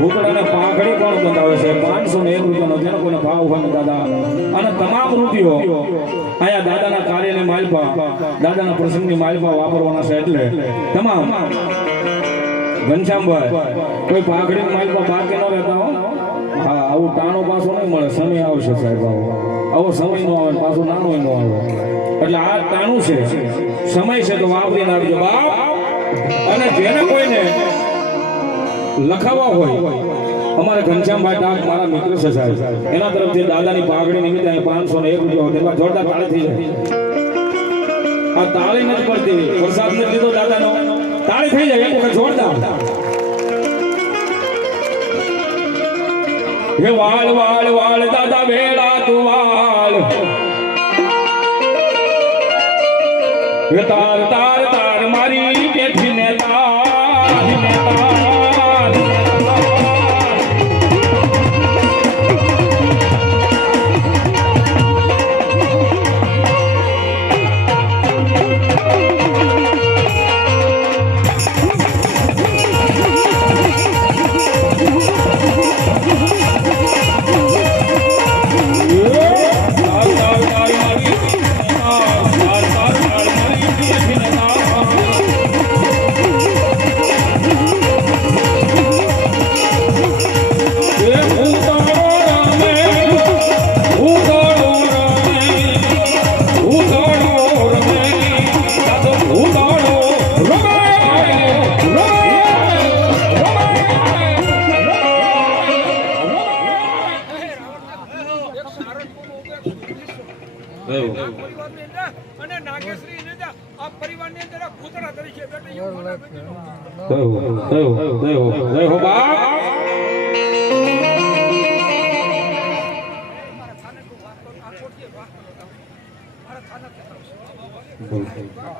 ભૂતળાને પાઘડી કોણ બતાવે છે 501 રૂપિયાનો જેનો કોઈને ભાવ હોય ને દાદા અને તમામ રૂપિયો આયા દાદાના કાર્યની માલપા દાદાના પ્રસંગની માલપા વાપરવાના છે એટલે તમામ ઘનશ્યામભાઈ કોઈ પાઘડીની માલપા બાકી ન રહેતા હો હા આવું ટાણો પાછો નહીં મળે સમય આવશે સાહેબ આવો સમય નો આવે પાછું નાનો ન આવે એટલે આ ટાણું છે સમય છે તો વાપરીને આવજો બાપ અને જેને કોઈને લખાવા હોય અમારે ઘનશ્યામભાઈ ડાક મારા મિત્ર છે સાહેબ એના તરફથી દાદાની પાઘડી નિમિત્તે 501 રૂપિયા તેમાં જોરદાર તાળી થઈ જાય આ તાળી નથી પડતી વરસાદ નથી લીધો દાદાનો તાળી થઈ જાય એક વખત જોરદાર હે વાળ વાળ વાળ દાદા વેળા તું વાળ હે તાર તાર તાર મારી પેઠીને તાર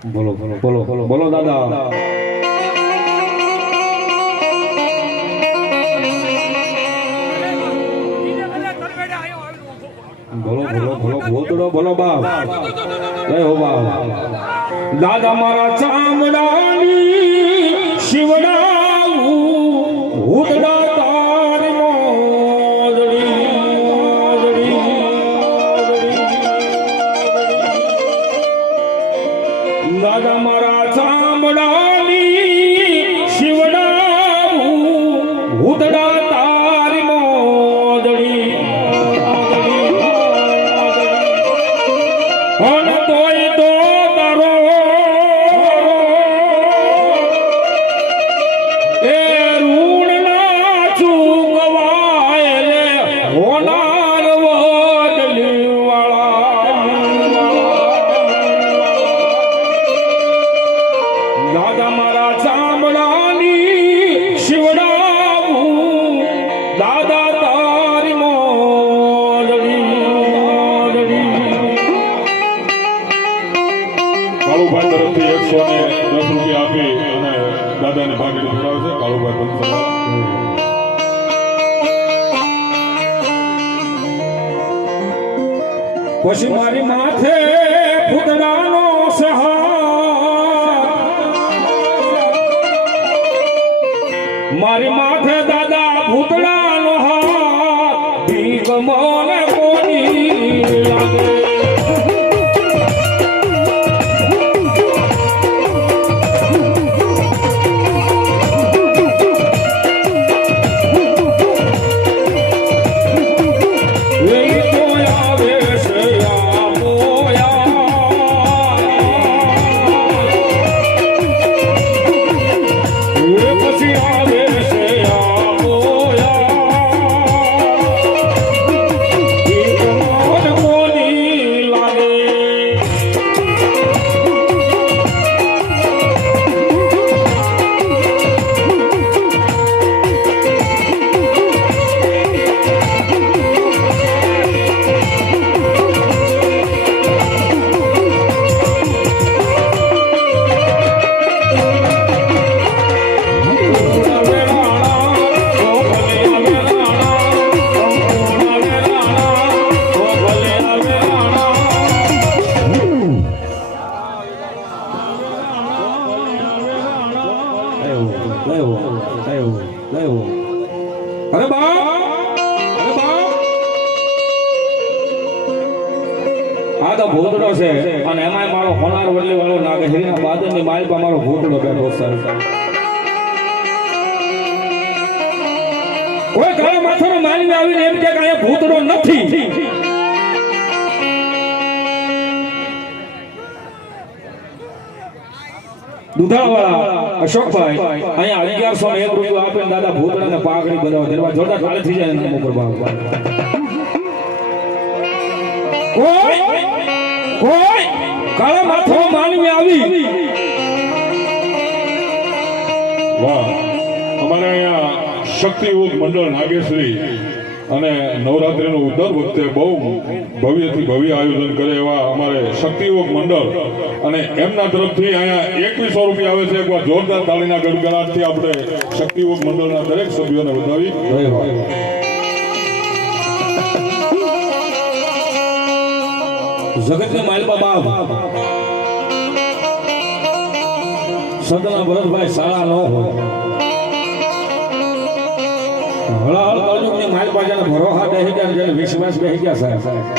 બોલો બોલો બોલો બોલો બોલો દાદા બોલો બોલો બોલો ભૂતડો બોલો બાપ જય હો બાપ દાદા મારા ચામડાની શિવડાવું ભૂતડા તાર મોજડી દાદા મારા ચામડાની શિવડાવું ભૂતડા તાર મોજડી અને તોય તો તારો એ ઋણ ના ચૂકવાય રે હોનાર વડલી વાળા દાદા મારા ચામડાની શિવડાવું દાદા તારી મોજડી કાળુભાઈ તરફથી 110 રૂપિયા આપી અને દાદાને ભાગડી જોડાવે છે કાળુભાઈ પંચમહાલ પછી મારી માથે ફૂદડાનો સહાર મારી માથે દાદા ફૂદડાનો હાથ ભીખ મને કોની લાગે અરે બાપ, અરે બાપ, આ તો ભૂતડો છે અને એમાંય મારો હોનાર વડલી વાળો નાગહેરીના બાદરની માલપા મારો ભૂતડો બેઠો છે. કોઈ કાળા માથાનો માનવી આવીને એમ કે અહીંયા ભૂતડો નથી. દુધાળાવાળા અશોકભાઈ અહીંયા 1101 રૂપિયા આપીને દાદા ભૂતડાને પાઘડી બનાવો દેવા જોરદાર કાળે થઈ જાય નામ ઉપર બાપ. કોઈ કોઈ કાળા માથાનો માનવી આવી. વાહ, અમારે અહીંયા શક્તિ યુવક મંડળ નાગેશ્રી અને નવરાત્રીનું દર વખતે બહુ ભવ્યથી ભવ્ય આયોજન કરે એવા અમારે શક્તિ યુવક મંડળ અને એમના તરફથી અહીંયા 2100 રૂપિયા આવે છે. એકવાર જોરદાર તાળીના ગડગડાટથી આપણે શક્તિ યુવક મંડળના દરેક સભ્યોને વધાવી. જગતને માલપા બાપ સદના ભરતભાઈ શાળા ન હોય હળા હળ કળજુગની માલપા જેને ભરોહા બેહી ગયા જેને વિશ્વાસ બેહી ગયા સાહેબ.